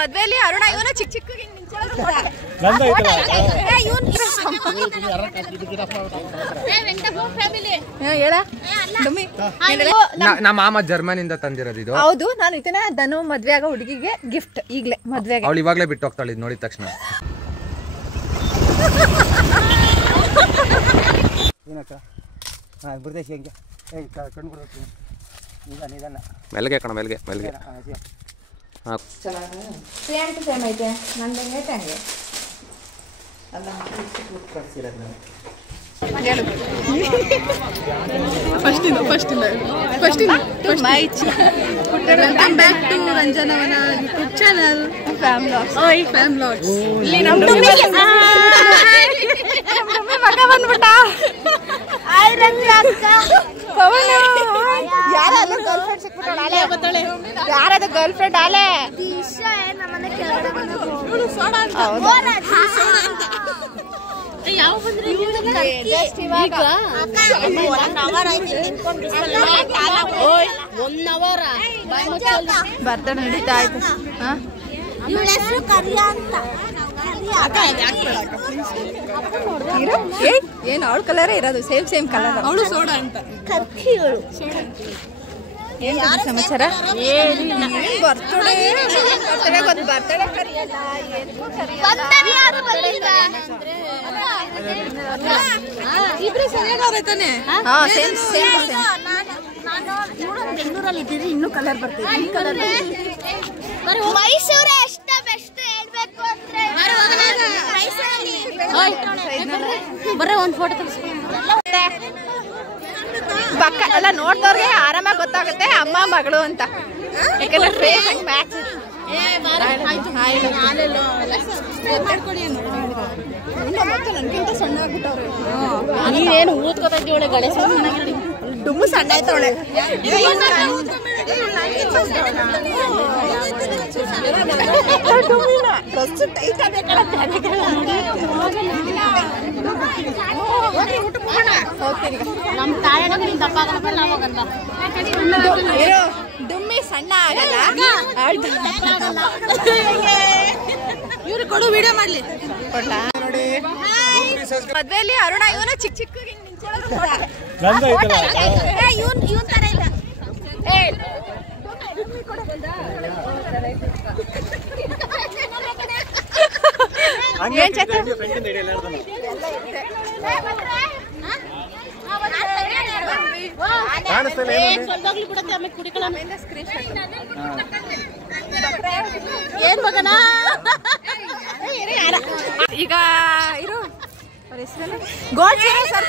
ಮದ್ವೆಲಿ ಅರುಣ ಇವನ ಚಿಕ್ಕ ಚಿಕ್ಕ ನಮ್ಮ ಮಾಮ ಜರ್ಮನಿಂದ ತಂದಿರೋದು ಇದು. ಹೌದು, ನಾನು ಇದನ್ನ ಧನು ಮದ್ವೆ ಆಗೋ ಹುಡುಗಿಗೆ ಗಿಫ್ಟ್ ಈಗ್ಲೇ ಮದ್ವೆಗೆ. ಅವಳು ಇವಾಗ್ಲೇ ಬಿಟ್ಟು ಹೋಗ್ತಾಳೆ ಇದು ನೋಡಿದ ತಕ್ಷಣ. ಮೆಲ್ಗೆ ಕಣ ಮೆಲ್ಗೆ ಮೆಲ್ಗೆ. ಸೇಮ್ ಟು ಸೇಮ್ ಐತೆ ನಂಗೆ ಹಂಗೆ welcome back to Ranjanavana YouTube channel Famlogs. ಇಲ್ಲಿ ನಮ್ಮ ಮಗ ಬಂದ್ಬಿಟ್ಟ. ಯಾರಾದ್ರೂ ಗರ್ಲ್ ಫ್ರೆಂಡ್ ಸಿಕ್ಬಿಟ್ಟಾಳೆ. ಯಾರಾದ್ರೂ ಗರ್ಲ್ ಫ್ರೆಂಡ್ ಆಲೆ ಬರ್ತಡೆ ನಡೀತಾ ಆಯ್ತು. ಏನ್ ಅವಳ ಕಲರೇ ಇರೋದು, ಸೇಮ್ ಸೇಮ್ ಕಲರ್. ಅವಳು ಸೋಡಾ ಅಂತ. ಏನ್ ಸಮಾಚಾರ? ಬರ್ತಡೆ ಒಂದು ಬರ್ತಡೆ ಕರಿಯಲ್ಲ, ಇಬ್ರು ಸರಿಯಾಗೈತಾನೆ. ಬೆಂಗಳೂರಲ್ಲಿ ಇದ್ದೀರಿ, ಇನ್ನೂ ಕಲರ್ ಬರ್ತೀವಿ. ಮೈಸೂರೇ ಅಷ್ಟ ಬೆಸ್ಟ್ ಹೇಳ್ಬೇಕು ಅಂದ್ರೆ ಬರ್ರೆ ಒಂದ್ ಫೋಟೋ ಪಕ್ಕ ಎಲ್ಲ ನೋಡ್ದವ್ರಿಗೆ ಆರಾಮಾಗಿ ಗೊತ್ತಾಗುತ್ತೆ ಅಮ್ಮ ಮಗಳು ಅಂತ. ಯಾಕಂದ್ರೆ ಫೇಸ್ ಹಂಗ್ ಮ್ಯಾಚ್. ನನ್ಗಿಂತ ಸಣ್ಣ ಆಗ್ಬಿಟ್ಟವ್ರೆ. ನೀವೇನು ಊದ್ಕೋತಾ ಇದ್ದೀವಳೆ ಗಣೇಶ ಡುಮ್ಮು ಸಣ್ಣ ಆಯ್ತವಳೆ. ನಮ್ ತಾಯಣ್ಣ ಡುಮ್ಮಿ ಸಣ್ಣ ಆಗಲ್ಲ. ಇವ್ರು ಕೊಡು ವಿಡಿಯೋ ಮಾಡ್ಲಿ. ಮದ್ವೆಲಿ ಅರುಣ ಇವನ ಚಿಕ್ಕ ಚಿಕ್ಕ ಇವನ್ ತರ ಇಲ್ಲ. ಏನ್ ಮಗನ ಈಗ ಇರು ಗೋಲ್ಡ್ ಸರ್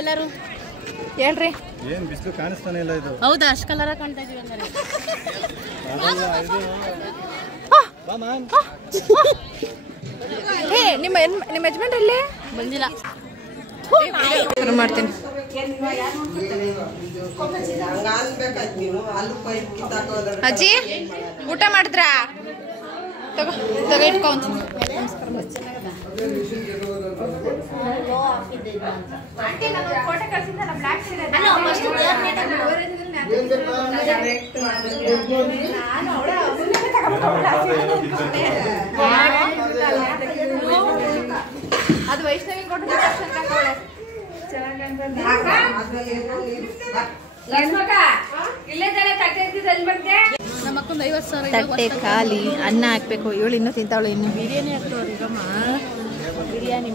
ಎಲ್ಲಾರು ಹೇಳ್ರಿ. ಏನ್ ಬಿಸಿಲು ಕಾಣಿಸ್ತಾನೆ ಇಲ್ಲ ಇದು. ಹೌದಾ, ಅಷ್ಟು ಕಲರ ಕಾಣ್ತಾ ಇದೀವಿ ಅಂದ್ರೆ. ನಿಮ್ಮ ಯಜಮಾನ್ರು ಇಲ್ಲಿ ಬಂದಿಲ್ಲ. ಮಾಡ್ತೀನಿ. ಅಜ್ಜಿ ಊಟ ಮಾಡಿದ್ರಾ? ತಗೋ ಇಟ್ಕೊ. ಅದು ವೈಷ್ಣವಿ ಕೊಟ್ಟು ತಟ್ಟೆ ಖಾಲಿ, ಅನ್ನ ಹಾಕ್ಬೇಕು. ಇವಳು ಇನ್ನೂ ತಿಂತಾವಳು. ಇನ್ನು ಬಿರಿಯಾನಿ ಹಾಕ್ತವ್ರು ಈಗಮ್ಮ. ಬಿರಿಯಾನಿ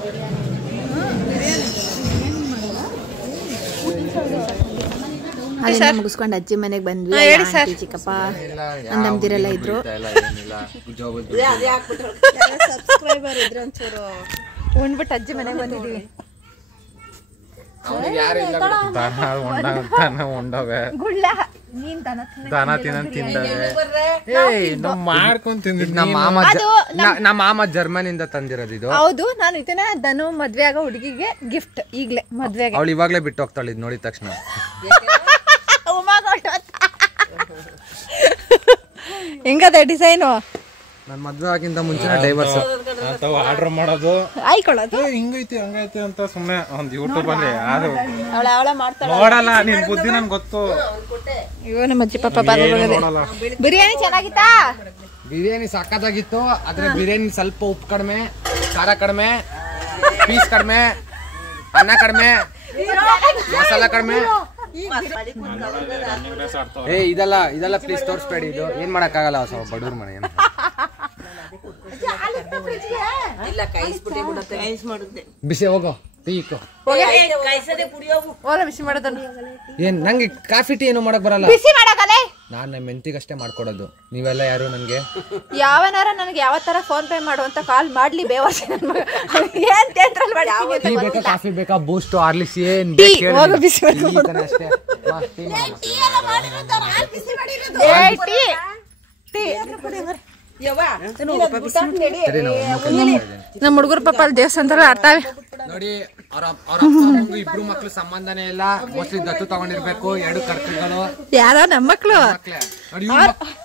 ಅದನ್ನ ಮುಗಿಸ್ಕೊಂಡು ಅಜ್ಜಿ ಮನೆಗೆ ಬಂದ್ವಿ. ಚಿಕ್ಕಪ್ಪ ನಮ್ದಿರೆಲ್ಲ ಇದ್ರು, ಸಬ್ಸ್ಕ್ರೈಬರ್ ಇದ್ರು. ಒಂಚೂರು ಉಣ್ಬಿಟ್ಟು ಅಜ್ಜಿ ಮನೆಗೆ ಬಂದಿದೀವಿ. ನಮ್ಮ ಮಾಮ ಜರ್ಮನಿಂದ ತಂದಿರೋದು ಇದು. ಹೌದು, ನಾನು ಇದನ್ನ ಧನು ಮದ್ವೆ ಆಗೋ ಹುಡುಗಿಗೆ ಗಿಫ್ಟ್ ಈಗ್ಲೇ ಮದ್ವೆಗೆ. ಅವಳು ಇವಾಗ್ಲೇ ಬಿಟ್ಟು ಹೋಗ್ತಾಳೆ ಇದು ನೋಡಿದ ತಕ್ಷಣ. ಹೆಂಗದ ಡಿಸೈನು? ನನ್ನ ಮದ್ವೆ ಆಗಿಂತ ಮುಂಚೆ ಡೈವರ್ಸ್ ಆರ್ಡರ್ ಮಾಡೋದು ಆಯ್ಕೊಳ್ಳೋದು ಹಿಂಗೈತಿ ಹಂಗೈತಿ ಅಂತ ಸುಮ್ಮನೆ ಒಂದು ಯೂಟ್ಯೂಬ್ ಅಲ್ಲಿ ಯಾರು ಅವಳ ಮಾಡ್ತಾಳೆ ನೋಡಲ್ಲ. ನಿನ್ ಬುದ್ಧಿ ನನ್ಗೆ ಗೊತ್ತು. ಅಯ್ಯೋ ನಮ್ಮ ಅಜ್ಜಿ ಪಾಪ ಬಿರಿಯಾನಿ ಚೆನ್ನಾಗಿತ್ತಾ? ಬಿರಿಯಾನಿ ಸಕ್ಕತ್ತಾಗಿತ್ತು. ಆದ್ರೆ ಬಿರಿಯಾನಿ ಸ್ವಲ್ಪ ಉಪ್ಪು ಕಡಿಮೆ, ಖಾರ ಕಡಿಮೆ, ಪೀಸ್ ಕಡಿಮೆ, ಅನ್ನ ಕಡಿಮೆ, ಮಸಾಲ ಕಡಿಮೆ. ಇದೆಲ್ಲ ಪ್ಲೀಸ್ ತೋರಿಸ್ಬೇಡಿ. ಇದು ಏನ್ ಮಾಡಕ್ಕಾಗಲ್ಲ ಸ್ವಲ್ಪ ಬಡವ್ರ ಮನೆ. ಬಿಸಿ ಹೋಗೋ ಟೀ ಇಕ್ಕೋ. ಬಿಸಿ ಮಾಡೋದನ್ನ ಏನ್ ನಂಗೆ ಕಾಫಿ ಟೀ ಏನು ಮಾಡಕ್ ಬರಲ್ಲ. ಬಿಸಿ ಮಾಡಕಲೆ ನಾನ್ ನಮ್ಮ ಮೆಂತಿಗಷ್ಟೇ ಮಾಡ್ಕೊಡೋದು. ನೀವೆಲ್ಲ ಯಾರು ನನ್ಗೆ ಯಾವನಾರ ನನಗೆ ಯಾವ ತರ ಫೋನ್ ಪೇ ಮಾಡು ಅಂತ ಕಾಲ್ ಮಾಡ್ಲಿ ಬೇವರ್ಸಿ ಟೀ ಬೇಕಾ, ಕಾಫಿ ಬೇಕಾ, ಬೂಸ್ಟ್, ಹಾರ್ಲಿಕ್ಸ್ ಏನ್ ಅಷ್ಟೇ. ನಮ್ಮ ಹುಡುಗರು ಪಾಪ ಅಲ್ಲಿ ದೇವಸ್ಥಾನ ಆಡ್ತಾವೆ ನೋಡಿ. ಅವ್ರ ಇಬ್ರು ಮಕ್ಳು ಸಂಬಂಧನೇ ಇಲ್ಲ. ಮೋಸ್ಟ್ಲಿ ದತ್ತು ತಗೊಂಡಿರ್ಬೇಕು. 2 ಕರ್ಕಗಳು ಯಾರೋ ನಮ್ಮ ಮಕ್ಳು. ನೋಡಿ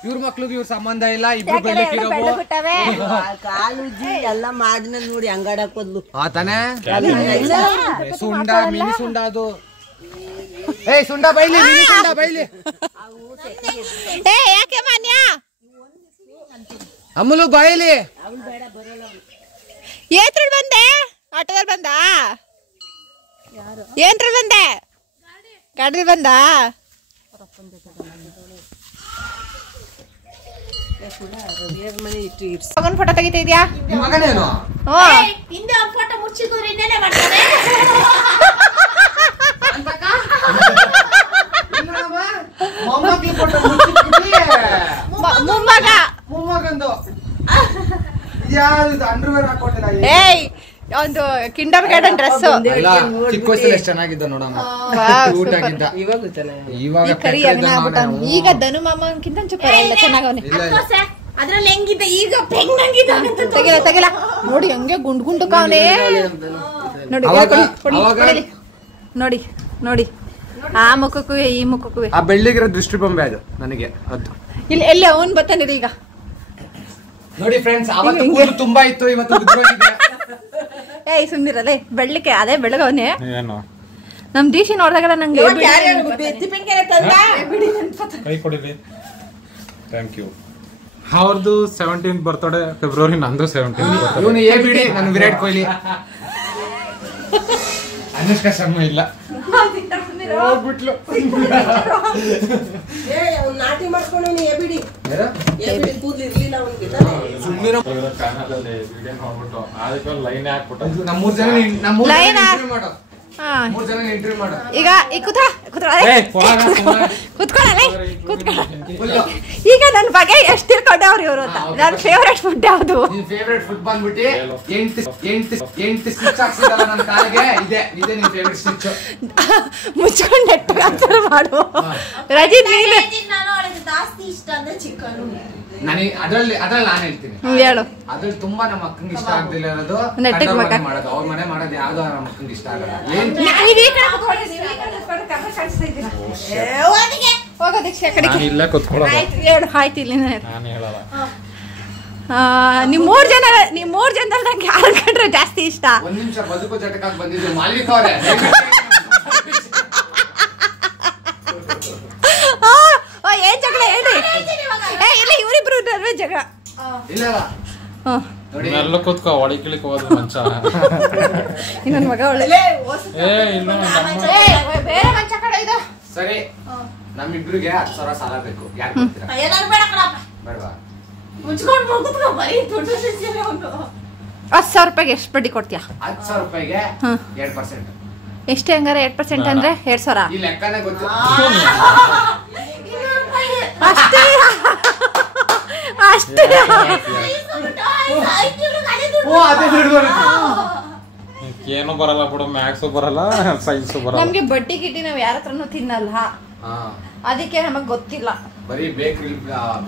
ಇವ್ರ ಮಕ್ಳಿಗೆ ಇವ್ರ ಸಂಬಂಧ ಇಲ್ಲ. ಇಬ್ರು ಬೆಳ್ಳಿರೋವು ಎಲ್ಲ ಮಾಡಿನ ನೋಡಿ ಹಂಗಾಡಕೋದ್ಲು ಆತಾನೆ. ಸುಂಡ ಮಿನಿ ಸುಂಡ ಅದು. ಸುಂಡ ಬೈಲಿ, ಮಿನಿ ಸುಂಡ ಬೈಲಿ. ಯಾಕೆ ಮಾನ್ಯ ಅಮ್ಮಲು ಬಾಯಿಲಿ. ಏತ್ರಲ್ಲಿ ಬಂದೆ? ಆಟೋದಲ್ಲಿ ಬಂದ? ಏನ್ರಲ್ಲಿ ಬಂದೆ? ಗಾಡಿ ಬಂದ? ಫೋಟೋ ತೆಗಿತಾ ಇದೆಯಾ? ಮಗನೇನು ಹಿಂದೆ ಫೋಟೋ ಮುಚ್ಚಿದ್ರು ಇನ್ನೇನೆ ಮಾಡ್ತಾರೆ. ಮೊಮ್ಮಗಂದು ಯಾರು ಅಂಡರ್ವೇರ್ ಹಾಕೊಂಡಿಲ್ಲ. ಏಯ್ ಒಂದು ಕಿಂಡರ್ ಗಾರ್ಡನ್ ಡ್ರೆಸ್. ಚಿಕ್ಕ ವಯಸ್ಸಲ್ಲಿ ಎಷ್ಟು ಚೆನ್ನಾಗಿದ್ದ ನೋಡಮ್ಮ. ಇವಾಗ ಕರಿ ಈಗ ಧನು ಮಾಮಕ್ಕಿಂತ ಚೆನ್ನಾಗವನೆ. ಅದ್ರಲ್ಲಿ ಹೆಂಗಿದ್ದ ಈಗ ತೆಗಿಲ ತೆಗಿಲ ನೋಡಿ ಹಂಗೆ ಗುಂಡ್ ಗುಂಡಕವನೇ ನೋಡಿ. ನೋಡಿ ನೋಡಿ ಆ ಮುಖಕ್ಕೂ ಈ ಮುಖಕ್ಕೂ ಆ ಬೆಳ್ಳಿಗಿರೋ ದೃಷ್ಟಿ ಬೊಂಬೆ ಅದು ನನಗೆ. ಅದು ಇಲ್ಲಿ ಎಲ್ಲಿ ಅವನ್ ಬರ್ತಾನೆ ಈಗ ನೋಡಿ ಫ್ರೆಂಡ್ಸ್. ಅವತ್ತು ತುಂಬಾ ಇತ್ತು, ಇವತ್ತು ಉದ್ರೋಗಿದೆ. ಏಯ್ ಸುಮ್ನಿರಲ್ಲ ಬೆಳ್ಳಿಕೆ ಅದೇ ಬೆಳಗವನೆ. ನಮ್ ಡಿಶಿ ನೋಡಿದಾಗ ನಂಗೆ ಕೈ ಕೊಡಿರಿ. Thank you. ಅವ್ರದ್ದು 17th ಬರ್ತಡೇ ಫೆಬ್ರವರಿ, ನಂದು 17th. ಇವನು ಏ ಬಿಡಿ, ನಾನು ವಿರಾಟ್ ಕೊಹ್ಲಿ. ಅನುಷ್ಕಾ ಶರ್ಮಾ ಇಲ್ಲ, ಹೋಗ್ಬಿಟ್ಲು. ನಾಟಿ ಮಾಡ್ಕೊಂಡು ಬಿಡಿ ಕೂದ್ಲು ಇರ್ಲಿಲ್ಲ ಅವನಿಗೆ. ಲೈನ್ ಹಾಕ್ಬಿಟ್ಟು ನಮ್ಮೂರ್ ಜನ ಇಂಟರ್ವ್ಯೂ ಮಾಡು. ಈಗ ಈಗ ನನ್ ಬಗ್ಗೆ ಎಷ್ಟು ತಿಳ್ಕೊಂಡವ್ರು ಇವರು ಅಂತ. ನನ್ನ ಫೇವ್ರೆಟ್ ಫುಡ್ ಯಾವುದು? ಫೇವ್ರೆಟ್ ಫುಡ್ ಬಂದ್ಬಿಟ್ಟು 8 ಸ್ಟಿಚ್ ಹಾಕ್ಸಿದಲ್ಲ ನನ್ನ ಕಾಲಿಗೆ. ಇದೆ ನಿನ್ ಫೇವ್ರೆಟ್ ಸ್ಟಿಚ್. ಮುಚ್ಕೊಂಡು ನೆಟ್ಟು ಆನ್ಸರ್ ಮಾಡು. ರಜಿತ್ ನೀನು ಜಾಸ್ತಿ ಇಷ್ಟ ಅಂದ್ರೆ ಚಿಕನ್. ನನಗೆ ಅದ್ರಲ್ಲಿ ನಾನು ಹೇಳ್ತೀನಿ. ಹೇಳು. ಅದ್ರಲ್ಲಿ ತುಂಬಾ ನಮ್ಮ ಅಕ್ಕಂಗೆ ಇಷ್ಟ ಆಗ್ತಿಲ್ಲ ಇರೋದು ನೆಟ್ಟಿಗೆ ಮಾಡೋದು. ಅವ್ರ ಮನೆ ಮಾಡೋದು ಯಾವ್ದು ನಮ್ಮ ಅಕ್ಕಂಗೆ ಇಷ್ಟ ಆಗಲ್ಲ. ಇಲ್ಲೇ ಕೂತ್ಕೊಳ್ಳೋದು. ಹೇಳು ಆಯ್ತು. ಇಲ್ಲಿ ನಾನು ಹೇಳಲ್ಲ. ನಿಮ್ ಮೂರ್ ಜನದಲ್ಲಿ ನಂಗೆ ಯಾರು ಕಂಡ್ರೆ ಜಾಸ್ತಿ ಇಷ್ಟ? ಒಂದ್ ನಿಮಿಷ ಬದುಕು ಜಟಕಾಗಿ ಬಂದಿದ್ದು ಮಾಲಿಕ್ ಅವರೇ. ಏನ್ ಜಗಳ ಹೇಳಿ? ಇಲ್ಲ ಇವರಿಬ್ರು ನಡುವೆ ಜಗಳ ಇಲ್ಲ. ಎಲ್ಲ ಕೂತ್ಕೋ, ಒಳಿ ಕಿಳಿಕ್ ಹೋಗೋದು ಮಂಚ. ಇನ್ನೊಂದ್ ಮಗ ಒಳ್ಳೆ ಬೇರೆ ಮಂಚ ಕಡೆ ಇದೆ. ಸರಿ, ನಮ್ಮಿಬ್ರಿಗೆ 10,000 ಸಾಲ ಬೇಕು. ಯಾಕೆ ಕೊಡ್ತೀರಾ? ಬೇಡವಾ? 10,000 ರೂಪಾಯಿಗೆ ಎಷ್ಟು ಬಡ್ಡಿ ಕೊಡ್ತೀಯಾ? 10,000 ರೂಪಾಯಿಗೆ 2%. ಎಷ್ಟು ಹಂಗಾರೆ 2% ಅಂದ್ರೆ 2,000? ಈ ಲೆಕ್ಕನೇ ಗೊತ್ತು. ಅಷ್ಟೇ ಅಷ್ಟೇ. ಏನು ಬರಲ್ಲ ಬಿಡು, ಮ್ಯಾಥ್ಸು ಬರಲ್ಲ, ಸೈನ್ಸು ಬರಲ್ಲ. ನಮ್ಗೆ ಬಡ್ಡಿ ಗಿಡ್ಡಿ ನಾವ್ ಯಾರ ಹತ್ರನೂ ತಿನ್ನಲ್ಲ, ಅದಕ್ಕೆ ನಮಗ್ ಗೊತ್ತಿಲ್ಲ. ಬರೀ ಬೇಕ್ರಿ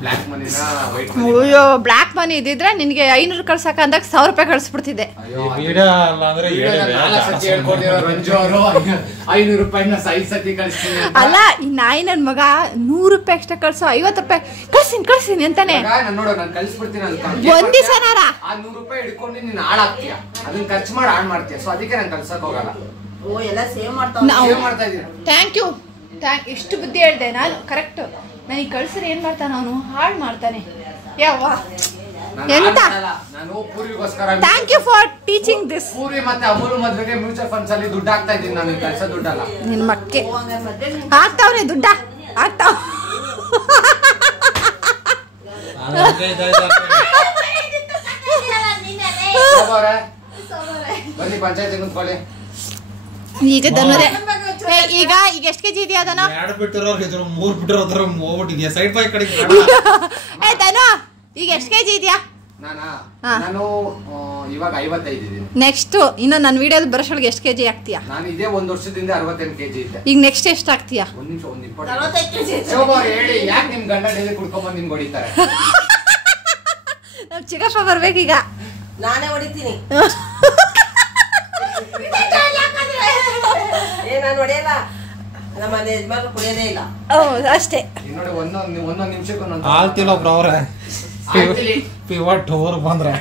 ಬ್ಲಾಕ್ ಮನಿನ ವೈಟ್ ಅಯ್ಯೋ ಬ್ಲಾಕ್ ಮನಿ ಇದ್ದಿದ್ರೆ ನಿನ್ಗೆ 500 ಕಳ್ಸಕ ಅಂದಾಗ 1000 ರೂಪಾಯಿ ಕಳ್ಸ್ಬಿಡ್ತಿದ್ದೆ. ವಿಡಿಯೋ ಅಲ್ಲ ಅಂದ್ರೆ ರಂಜು ಅವರು 500 ರೂಪಾಯಿನ 5 ಸತಿ ಕಳಿಸ್ತೀನಿ ಅಲ್ಲ ಈ ನಾಯಿ ನನ್ ಮಗ 100 ರೂಪಾಯಿ ಎಕ್ಸ್ಟ್ರಾ ಕಳ್ಸೋ 50 ರೂಪಾಯಿ ಕಳ್ಸಿನಿ ಅಂತಾನೆ. ನೋಡು ನಾನು ಕಳ್ಸ್ಬಿಡ್ತೀನಿ ಅಂತ ಒಂದ್ ದಿವಸನಾರ ಆ 100 ರೂಪಾಯಿ ಹಿಡ್ಕೊಂಡು ನೀನ್ ಹಾಳಾಗ್ತೀಯ, ಅದನ್ನ ಖರ್ಚು ಮಾಡಿ ಹಾಳು ಮಾಡ್ತೀಯ. ಸೊ ಅದಕ್ಕೆ ನಾನು ಕಳ್ಸಕ್ ಹೋಗಲ್ಲ. ಓ ಎಲ್ಲ ಸೇವ್ ಮಾಡ್ತಾ ಇದೀನಿ. ಥ್ಯಾಂಕ್ ಯು ಇಷ್ಟು ಬುದ್ಧಿ ಹೇಳ್ದೆ ನಾನು. ಕರೆಕ್ಟ್ ನನಗೆ ಕಳ್ಸಿದ್ರೆ ಏನ್ ಮಾಡ್ತಾನ ಅವನು, ಹಾಳು ಮಾಡ್ತಾನೆ. ಯಾವ ಎಂತ ನಾನು ಪೂರ್ವಿಗೋಸ್ಕರ thank you for teaching this. Purvi ಮತ್ತೆ ಅಮೂಲ್ ಮದ್ವೆಗೆ ಮ್ಯೂಚುವಲ್ ಫಂಡ್ಸ್ ಅಲ್ಲಿ ದುಡ್ಡು ಹಾಕ್ತಾ ಇದ್ದೀನಿ ನಾನು. ಕಳ್ಸೋ ದುಡ್ಡಲ್ಲ. ನಿನ್ ಮಕ್ಕೆ ಆಗ್ತಾವ್ರೆ ದುಡ್ಡ ಆಗ್ತಾವ. ಬನ್ನಿ ಪಂಚಾಯತ್ ಕುಂತ್ಕೊಳ್ಳಿ. ಈಗ ಧನುರೆ ಈಗ ಎಷ್ಟು ಕೆಜಿ ಇದೆಯಾ ಅದನ್ನ? 2 ಬಿಟ್ಟಿರೋರು ಇದ್ರು 3 ಬಿಟ್ಟಿರೋದ್ರ ಹೋಗ್ಬಿಟ್ಟಿದ್ಯಾ ಸೈಡ್ ಬೈ ಕಡೆ. ಏ ಧನು ಈಗ ಎಷ್ಟು ಕೆಜಿ ಇದೆಯಾ? ನಾನು ಇವಾಗ 55 ಇದೀನಿ. ನೆಕ್ಸ್ಟ್ ಇನ್ನು ನನ್ನ ವಿಡಿಯೋದ ಬರೋಷ್ರೊಳಗೆ ಎಷ್ಟು ಕೆಜಿ ಆಗ್ತೀಯಾ? ನಾನು ಇದೇ 1 ವರ್ಷದಿಂದ 68 ಕೆಜಿ ಇದ್ದೆ. ಈಗ ನೆಕ್ಸ್ಟ್ ಎಷ್ಟು ಆಗ್ತೀಯಾ? ಒಂದ್ ನಿಮಿಷ 45 ಕೆಜಿ. ಹೇಳಿ ಯಾಕೆ ನಿಮ್ ಗಂಡ ಡೈಲಿ ಕುಡ್ಕೊಂಡ್ ನಿಮ್ಗೆ ಹೊಡಿತಾರೆ? ನಮ್ ಚಿಕ್ಕಪ್ಪ ಬರ್ಬೇಕೀಗ. ನಾನೇ ಹೊಡಿತೀನಿ. ನಾನು ಹೊಡೆಯಲ್ಲ, ನಮ್ಮ ಯಜಮಾನ್ರು ಕುಡಿಯೋದೇ ಇಲ್ಲ. ಅಷ್ಟೇ ನೋಡಿ ಒಂದೊಂದ್ ನಿಮಿಷಕ್ಕೂ ಆಲ್ತಿಲ್ಲ ಒಬ್ರು ಅವ್ರೆ ಪಿವಟ್ ಓವರ್ ಬಂದ್ರೆ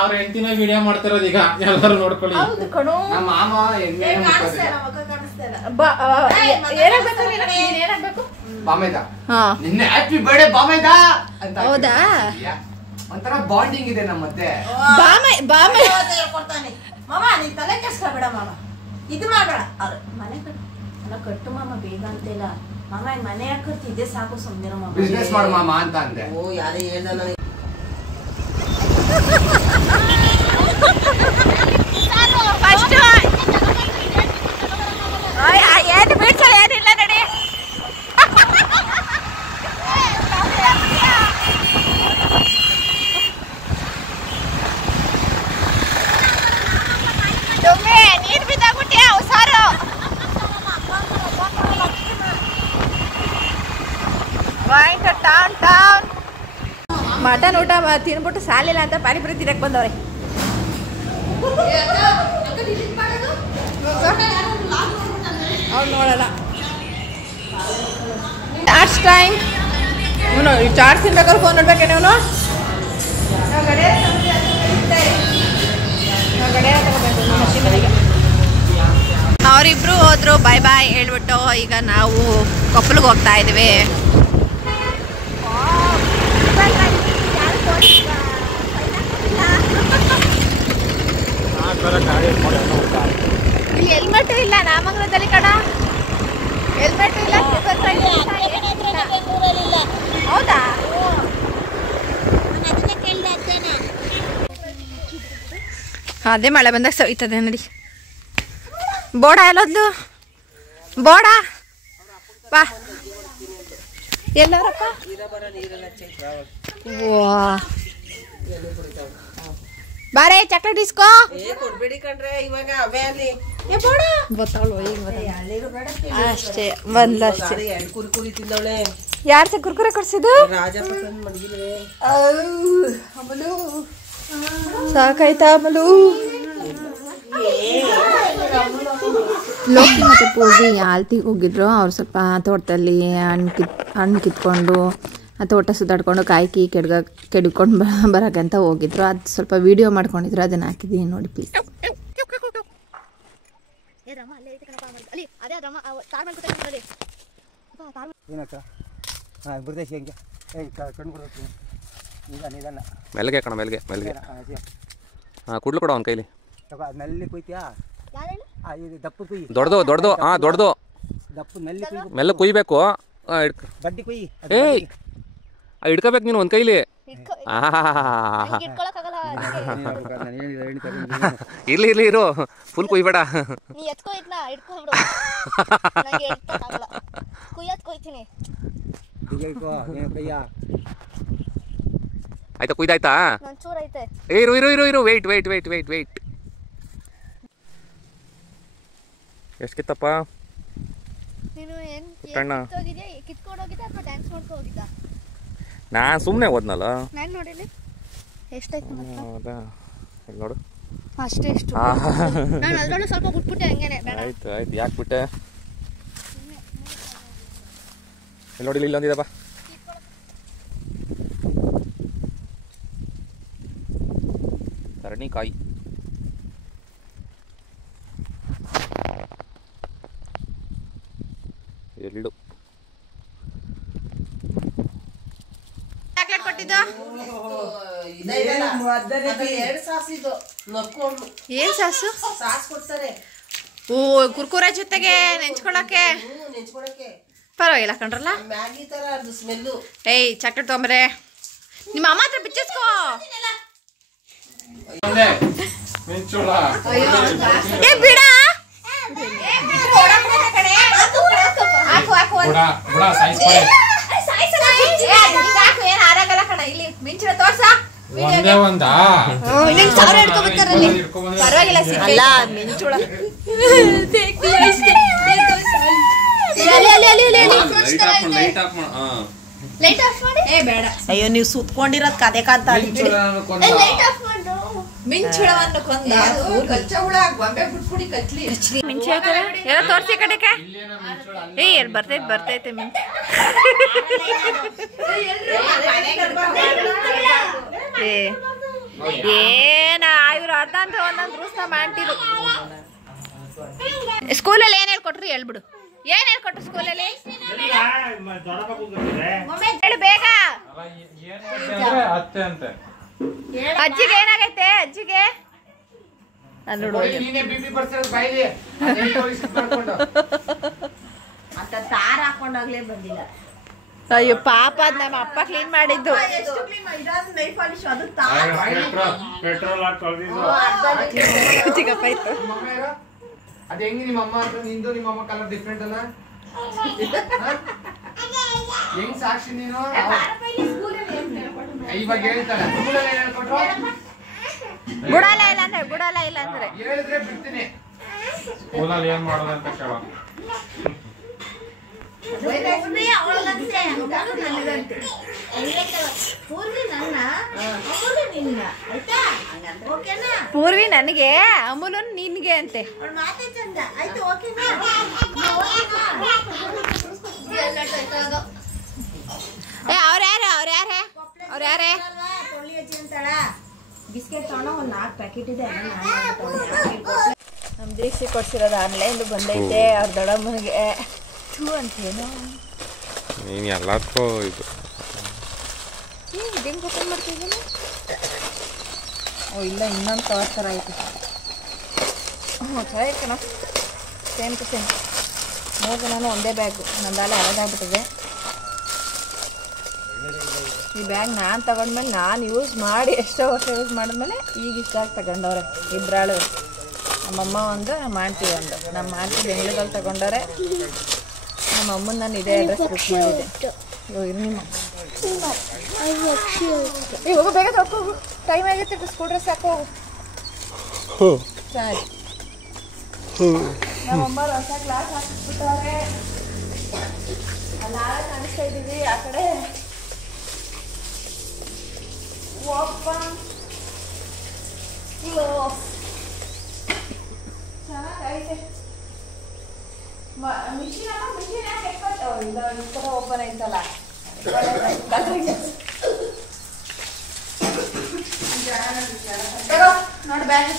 ಅವ್ರ ಹೆಂಡತಿನ ವಿಡಿಯೋ ಮಾಡ್ತಿರೋದು ಈಗ ಎಲ್ಲರೂ ನೋಡ್ಕೊಳ್ಳಿ. ನಮ್ಮ ಮಾಮ ಬಾಮೇದ ನಿನ್ನೆ ಹ್ಯಾಪಿ ಬರ್ಡೇ ಬಾಮೇದ ಅಂತ. ಹೌದಾ? ಒಂಥರ ಬಾಂಡಿಂಗ್ ಇದೆ ನಮ್ಮ ಮಧ್ಯೆ. ಹೇಳ್ಕೊಡ್ತಾನೆ ಮಾಮ ನೀನ್ ತಲೆ ಕೆಡ್ಸ್ಕೊಬೇಡ ಮಾಮ, ಇದು ಮಾಡ್ಬೇಡ. ಅವ್ರು ಮನೆ ಕಟ್ಟು ಮಾಮ ಬೇಗ ಅಂತಿಲ್ಲ ಮಾಮ, ಮನೆ ಹಾಕಿ ಇದೇ ಸಾಕು ಸುಮ್ನಿರೋ ಮಾಮ, ಬಿಸ್ನೆಸ್ ಮಾಡು ಮಾಮ ಅಂತ ಅಂದೆ. ಓ ಯಾರೇ ಹೇಳ್ದ ನನಗೆ. ಏನು ಬೀಳ್ಸಲ್ಲ ಏನಿಲ್ಲ ನಡಿ. ನೀರ್ ಬಿದ್ದಾಗ್ಬಿಟ್ಟೆ ಹುಷಾರು. ಮಟನ್ ಊಟ ತಿನ್ಬಿಟ್ಟು ಸಾಲಿಲ್ಲ ಅಂತ ಪಾನಿಪುರಿ ತಿನ್ನಕ್ ಬಂದವ್ರೆ. ಅವ್ರು ನೋಡಲ್ಲ. Charge time. ಇವನು ಚಾರ್ಜ್ ತಿನ್ಬೇಕಾದ್ರೆ ಫೋನ್ ನೋಡ್ಬೇಕೇನೆ ಇವನು. ಅವರಿಬ್ರು ಹೋದ್ರು, ಬಾಯ್ ಬಾಯ್ ಹೇಳ್ಬಿಟ್ಟು ಈಗ ನಾವು ಕೊಪ್ಪಳಿಗೆ ಹೋಗ್ತಾ ಇದೀವಿ. ಇಲ್ಲಿ ಹೆಲ್ಮೆಟ್ ಇಲ್ಲ ನಾಮಂಗಲದಲ್ಲಿ ಕಡ, ಹೆಲ್ಮೆಟ್ ಇಲ್ಲ. ಹೌದಾ? ಅದೇ ಮಳೆ ಬಂದಾಗ ಸವಿತದೆ ನೋಡಿ. ಬೋಡ ಎಲ್ಲೋದ್ಲು ಬೋಡ ಬಾ ಎಲ್ಲರಪ್ಪ. ಬಾರೆ ಚಾಕ್ಲೇಟ್ ಇಸ್ಕೋ. ಕೊಡ್ಬೇಡಿ ಕಣ್ರೆ ಇವಾಗ ಅವೇ ಅಲ್ಲಿ ಅಷ್ಟೇ ಬಂದ್ಲ ಅಷ್ಟೇ. ಕುರ್ಕುರಿ ತಿಂದವಳೆ. ಯಾರ ಕುರ್ಕುರೆ ಕೊಡ್ಸಿದ್ದು? ರಾಜ ಮಡಗಿಲ್ವೇ ಅಮಲು ಸಾಕಾಯ್ತಾ ಅಮಲು? ಲೋಕಿ ಮತ್ತು ಪೂಜಿ ಆಲ್ತಿಗೆ ಹೋಗಿದ್ರು. ಅವ್ರು ಸ್ವಲ್ಪ ತೋಟದಲ್ಲಿ ಹಣ್ಣು ಕಿತ್ಕೊಂಡು ಆ ತೋಟ ಸುತ್ತಾಡ್ಕೊಂಡು ಕಾಯಿ ಕೆಡ್ಕೊಂಡು ಬರೋಕ್ಕಂತ ಹೋಗಿದ್ರು. ಅದು ಸ್ವಲ್ಪ ವಿಡಿಯೋ ಮಾಡ್ಕೊಂಡಿದ್ರು, ಅದನ್ನು ಹಾಕಿದ್ದೀನಿ ನೋಡಿ ಪ್ಲೀಸ್. ಮೆಲ್ಗೆ ಕಣ ಮೆಲ್ಗೆ ಹಾಂ ಕುಡ್ಲು ಕೊಡ ಅವನ ಕೈಲಿ. ದೊಡ್ಡದು ಹಾಂ ದೊಡ್ಡದು ಮೆಲ್ಲ ಕುಯ್ಬೇಕು. ಏಯ್ ಹಿಡ್ಕೋಬೇಕು ನೀನು ಒಂದು ಕೈಲಿ. ಇರ್ಲಿ ಇರು, ಫುಲ್ ಕುಯ್ಬೇಡ. ಆಯ್ತಾ ಕುಯ್ದಾಯ್ತಾ? ಇರು ವೆಯ್ಟ್ ಎಷ್ಟು ಕಿತ್ತಪ್ಪ? ಕಿತ್ಕೊಂಡು ಹೋಗಿದ್ದ ಅಥವಾ ಡ್ಯಾನ್ಸ್ ಮಾಡ್ಕೊ ಹೋಗಿದ್ದ? ನಾನು ಸುಮ್ಮನೆ ಹೋದ್ನಲ್ಲ. ನಾನು ನೋಡಿಲ್ಲ. ಎಷ್ಟಾಯ್ತು ಹೌದಾ? ಇಲ್ಲಿ ನೋಡು ಅಷ್ಟೇ. ಎಷ್ಟು ನಾನು ಅದರಲ್ಲೂ ಸ್ವಲ್ಪ ಬಿಟ್ಬಿಟ್ಟೆ ಹಂಗೇನೆ. ಆಯ್ತು ಆಯ್ತು. ಯಾಕೆ ಬಿಟ್ಟೆ? ಇಲ್ಲಿ ನೋಡಿ, ಇಲ್ಲೊಂದಿದಪ್ಪ. ತರಣಿಕಾಯಿ. ಎಳ್ಳು. ಚಾಕ್ಲೇಟ್ ಕೊಟ್ಟಿದ್ದು ಏನ್ ಸಾಸು? ಕೊಡ್ತಾರೆ. ಓ ಕುರ್ಕುರೆ ಜೊತೆಗೆ ನೆಂಚ್ಕೊಳಕ್ಕೆ ಪರವಾಗಿಲ್ಲ ಕಣ್ರಲ್ಲ. ಮ್ಯಾಗಿ ತರ ಅದು ಸ್ಮೆಲ್ಲು. ಏಯ್ ಚಾಕ್ಲೇಟ್ ತಗೊಂಬರೆ. ನಿಮ್ಮ ಅಮ್ಮ ಹತ್ರ ಬಿಚ್ಚಿಸ್ಕೋ. ಏ ಬಿಡ. ಅಯ್ಯೋ ನೀವು ಸುತ್ಕೊಂಡಿರೋದ್ ಕದೆ ಕಾಂತ ಮಿಂಚುಳವನ್ನು ಕೊಂದ ಮಿಂಚೆ ಎಲ್ಲ ತೋರ್ಸಿ ಕಡೆಗೆ. ಏ ಎಲ್ಲಿ ಬರ್ತೈತೆ ಮಿಂಚು. ಏನ ಇವ್ರು ಅರ್ಧ ಅಂತ ಒಂದೊಂದು ರೂಲ್ಸ್ನ ಮಾಡ್ತಿರು. ಸ್ಕೂಲಲ್ಲಿ ಏನ್ ಹೇಳ್ಕೊಟ್ರು ಹೇಳ್ಬಿಡು. ಏನ್ ಹೇಳ್ಕೊಟ್ರು ಸ್ಕೂಲಲ್ಲಿ ಹೇಳು ಬೇಗ. ಅಜ್ಜಿಗೆ ಏನಾಗೈತೆ? ಅಜ್ಜಿಗೆ ತಾರ ಹಾಕೊಂಡಾಗ್ಲೇ ಬಂದಿಲ್ಲ. ಅಯ್ಯೋ ಪಾಪ ಅದ್ ನಮ್ಮ ಅಪ್ಪ ಕ್ಲೀನ್ ಮಾಡಿದ್ದು. ಚಿಕ್ಕಪ್ಪ ಇತ್ತು. ಅದ ಹೆಂಗಿ ನಿಮ್ಮ ಅಮ್ಮ ಅಂತ ನಿಂದು ನಿಮ್ಮ ಅಮ್ಮ ಕಲರ್ ಡಿಫ್ರೆಂಟ್ ಅಲ್ಲ? ಹೆಂಗ್ ಸಾಕ್ಷಿ ನೀನು? ಇವಾಗ ಹೇಳ್ತಾಳೆ ಬಿಡಲ್ಲ ಇಲ್ಲ ಅಂದ್ರೆ ಬಿಡಲ್ಲ ಇಲ್ಲ ಅಂದ್ರೆ ಹೇಳಿದ್ರೆ ಬಿಡ್ತೀನಿ. ಸ್ಕೂಲಲ್ಲಿ ಏನ್ ಮಾಡೋದು ಅಂತ ಕೇಳ. ಪೂರ್ವಿ ನನಗೆ, ಅಮೂಲು ನಿನ್ಗೆ ಅಂತೆ. ಅವ್ರ್ಯಾರೇ ಬಿಸ್ಕೆಟ್ ತಗೊಂಡು ಒಂದು 4 ಪ್ಯಾಕೆಟ್ ಇದೆ. ನಮ್ ದೀಕ್ಷೆ ಕೊಡ್ಸಿರೋದು ಆನ್ಲೈನ್ ಬಂದೈತೆ ಅವ್ರ ದೊಡ್ಡಮ್ಮನಿಗೆ ಅಂತೇನು. ನೀನು ಎಲ್ಲದಕ್ಕೂ ಇದು ಹೆಂಗೆ ಓಪನ್ ಮಾಡ್ತಿದ್ದೀನಿ? ಓ ಇಲ್ಲ, ಇನ್ನೊಂದು ಕವರ್ ಥರ ಐತೆ. ಹ್ಞೂ ಚೆನ್ನಾಗಿತ್ತು. ಸೇಮ್ ಟು ಸೇಮ್ 3 ಜನನೂ ಒಂದೇ ಬ್ಯಾಗು. ನಂದೆಲ್ಲ ಹಳದಾಗ್ಬಿಟ್ಟಿದೆ. ಈ ಬ್ಯಾಗ್ ನಾನು ತಗೊಂಡ್ಮೇಲೆ ನಾನು ಯೂಸ್ ಮಾಡಿ ಎಷ್ಟೋ ವರ್ಷ ಯೂಸ್ ಮಾಡಿದ್ಮೇಲೆ ಈಗ ಇಷ್ಟಾಗಿ ತಗೊಂಡವ್ರೆ. ಇಬ್ಬರಾಳು, ನಮ್ಮಮ್ಮ ಒಂದು, ನಮ್ಮ ಆಂಟಿ ಒಂದು. ನಮ್ಮ ಆಂಟಿ ಬೆಂಗಳೂರಲ್ಲಿ ತಗೊಂಡವ್ರೆ. ನಮ್ಮ ಅಮ್ಮನ ನಾನು ಇದೇ ಅಡ್ರೆಸ್ ಬುಕ್ ಮಾಡಿದ್ದೆ. ನಿಮ್ಮ ಹೋಗು ಬೇಗ ತಗೋಗು, ಟೈಮ್ ಆಗಿತ್ತು. ಸ್ಕೂಲ್ ಡ್ರೆಸ್ ಹಾಕೋ ಹೋಗು. ಸರಿ, ನಮ್ಮಮ್ಮ ಹೊಸ ಕ್ಲಾಸ್ ಹಾಕಿಸ್ಬಿಟ್ಟವ್ರೆ. ಅಲ್ಲಿ ಕಾಣಿಸ್ತಾ ಇದ್ದೀವಿ ಆ ಕಡೆ. ಚೆನ್ನಾಗೈತೆ ಮಿಷಿನ್. ಓಪನ್ ಐತಲ್ಲ ನೋಡಿ ಬ್ಯಾಗ್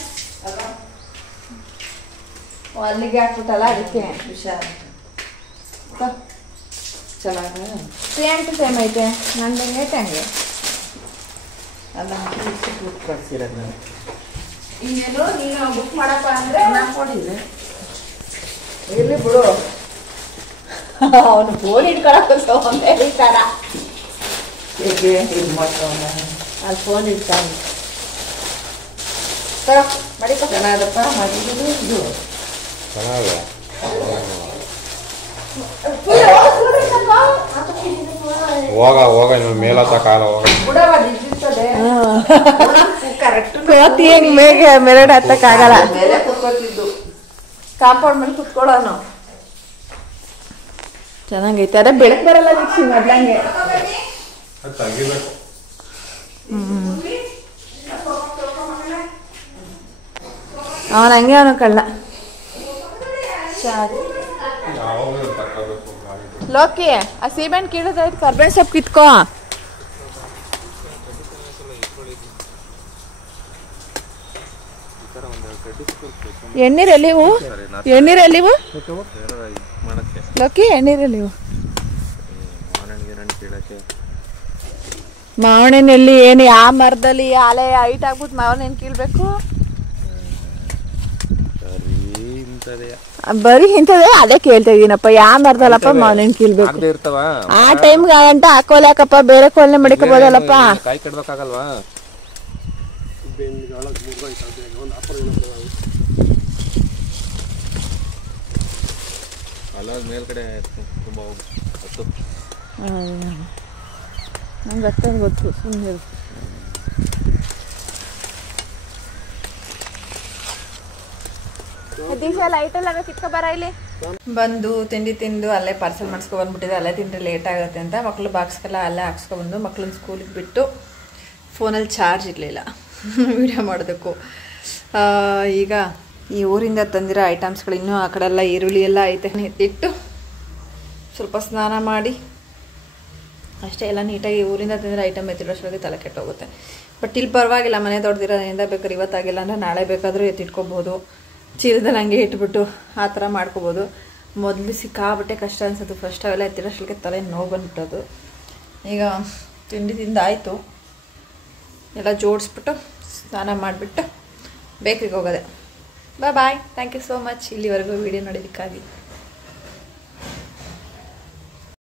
ಅಲ್ಲಿಗೆ ಹಾಕ್ಬಿಟ್ಟಲ್ಲ, ಅದಕ್ಕೆ ಹುಷಾರು. ಚೆನ್ನಾಗಿ ಸೇಮ್ ಟು ಸೇಮ್ ಐತೆ. ನಂದು ಹೆಂಗೈತೆ ಹಂಗೆ. ಇನ್ನೇನು ನೀನು ಬುಕ್ ಮಾಡಪ್ಪ ಅಂದ್ರೆ ಕೊಡಿದ್ರೆ ಇರ್ಲಿ ಬಿಡು. ಅವನು ಫೋನ್ ಇಟ್ಕೊಳಕ್ಕೆ ಹೇಳ್ತಾರ. ಅಲ್ಲಿ ಫೋನ್ ಇಡ್ತಾನೆ. ಮಡಿಕ ಚೆನ್ನಾಗಪ್ಪ ಮಾಡಿದ್ದು. ಇದು ಹೋಗ ಮೇಲತ್ತ ಕಾಲ ಕೋತಿ ಹೆಂಗ್ ಮೇಲ್ಗಡೆ ಹತ್ತಕ್ಕಾಗಲ್ಲ. ಮೇಲೆ ಕುತ್ಕೊತಿದ್ದು ಕಾಂಪೌಂಡ್ ಮೇಲೆ ಕುತ್ಕೊಳ್ಳೋನು. ಚೆನ್ನಾಗೈತೆ. ಅದೇ ಬೆಳಕು ಬರಲ್ಲ ವೀಕ್ಷಿ ಮೊದ್ಲಂಗೆ. ಅವನ ಹಂಗೆ ಅವನು ಕಳ್ಳ. ಲೋಕಿ ಆ ಸೀಮೆಂಟ್ ಕೀಳೋದಾಯ್ತು, ಕರ್ಬೇವಿನ ಸೊಪ್ಪು ಕಿತ್ಕೋ. ಎಣ್ಣೀರೆಲ್ಲಿವು ಲೋಕಿ? ಎಣ್ಣೀರೆಲ್ಲಿವು? ಮಾವಣ್ಣೆಲ್ಲಿ ಏನು ಯಾವ ಮರದಲ್ಲಿ ಆಲೆ ಹೈಟ್ ಆಗ್ಬಿಟ್ಟು ಮಾವಣ್ಣೆನ್ ಕೀಳ್ಬೇಕು? ಬರೀ ಇಂಥದೇ ಅದೇ ಕೇಳ್ತಾ ಇದೀನಪ್ಪ. ಯಾವ ಮರದಲ್ಲಪ್ಪ ಮಾವಣ್ಣೆನ್ ಕೀಳ್ಬೇಕು? ಆ ಟೈಮ್ ಗಂಟ ಹಾಕೋಲೆ ಯಾಕಪ್ಪ, ಬೇರೆ ಕೋಲ್ನೆ ಮಡಿಕೋಬೋದಲ್ಲಪ್ಪ. ಕಾಯಿ ಕಡ್ಬೇಕಾಗಲ್ವಾ? ಮೇಲ್ಗಡೆ ನಂಗೆ ಅಷ್ಟೊಂದು ಗೊತ್ತು, ಸುಮ್ಮನೆ ಲೈಟೆಲ್ಲ ಕಿತ್ಕೊ ಬರ ಇಲ್ಲಿ. ಬಂದು ತಿಂಡಿ ತಿಂದು ಅಲ್ಲೇ ಪಾರ್ಸೆಲ್ ಮಾಡಿಸ್ಕೊ ಬಂದ್ಬಿಟ್ಟಿದೆ. ಅಲ್ಲೇ ತಿಂದರೆ ಲೇಟ್ ಆಗುತ್ತೆ ಅಂತ ಮಕ್ಳು ಬಾಕ್ಸ್ಗೆಲ್ಲ ಅಲ್ಲೇ ಹಾಕ್ಸ್ಕೊಬಂದು ಮಕ್ಳನ್ನ ಸ್ಕೂಲಿಗೆ ಬಿಟ್ಟು ಫೋನಲ್ಲಿ ಚಾರ್ಜ್ ಇರಲಿಲ್ಲ ವಿಡಿಯೋ ಮಾಡೋದಕ್ಕೂ. ಈಗ ಈ ಊರಿಂದ ತಂದಿರೋ ಐಟಮ್ಸ್ಗಳು ಇನ್ನೂ ಆ ಕಡೆ ಎಲ್ಲ ಈರುಳ್ಳಿ ಎಲ್ಲ ಐತೆ, ಎತ್ತಿಟ್ಟು ಸ್ವಲ್ಪ ಸ್ನಾನ ಮಾಡಿ ಅಷ್ಟೇ. ಎಲ್ಲ ನೀಟಾಗಿ ಊರಿಂದ ತಂದಿರೋ ಐಟಮ್ ಎತ್ತಿಡೋಷ್ಟೊಳಗೆ ತಲೆ ಕೆಟ್ಟೋಗುತ್ತೆ. ಬಟ್ ಇಲ್ಲಿ ಪರವಾಗಿಲ್ಲ, ಮನೆ ದೊಡ್ಡದಿರೋದ್ರಿಂದ ಬೇಕಾದ್ರೆ ಇವತ್ತಾಗಿಲ್ಲ ಅಂದರೆ ನಾಳೆ ಬೇಕಾದರೂ ಎತ್ತಿಟ್ಕೋಬೋದು. ಚೀಲದಲ್ಲಿ ಹಂಗೆ ಇಟ್ಬಿಟ್ಟು ಆ ಥರ ಮಾಡ್ಕೋಬೋದು. ಮೊದಲು ಸಿಕ್ಕಾಬಟ್ಟೆ ಕಷ್ಟ ಅನ್ಸೋದು ಫಸ್ಟ್ ಅವೆಲ್ಲ ಎತ್ತಿಡೋಷ್ಟೊಳಗೆ ತಲೆ ನೋವು ಬಂದ್ಬಿಟ್ಟೋದು. ಈಗ ತಿಂಡಿ ತಿಂದಾಯಿತು, ಎಲ್ಲ ಜೋಡಿಸ್ಬಿಟ್ಟು ಸ್ನಾನ ಮಾಡಿಬಿಟ್ಟು ಬೇಕ್ರಿಗೆ ಹೋಗೋದೆ. ಬಾಯ್. ಥ್ಯಾಂಕ್ ಯು ಸೋ ಮಚ್ ಇಲ್ಲಿವರೆಗೂ ವೀಡಿಯೋ ನೋಡೋದಕ್ಕಾಗಿ.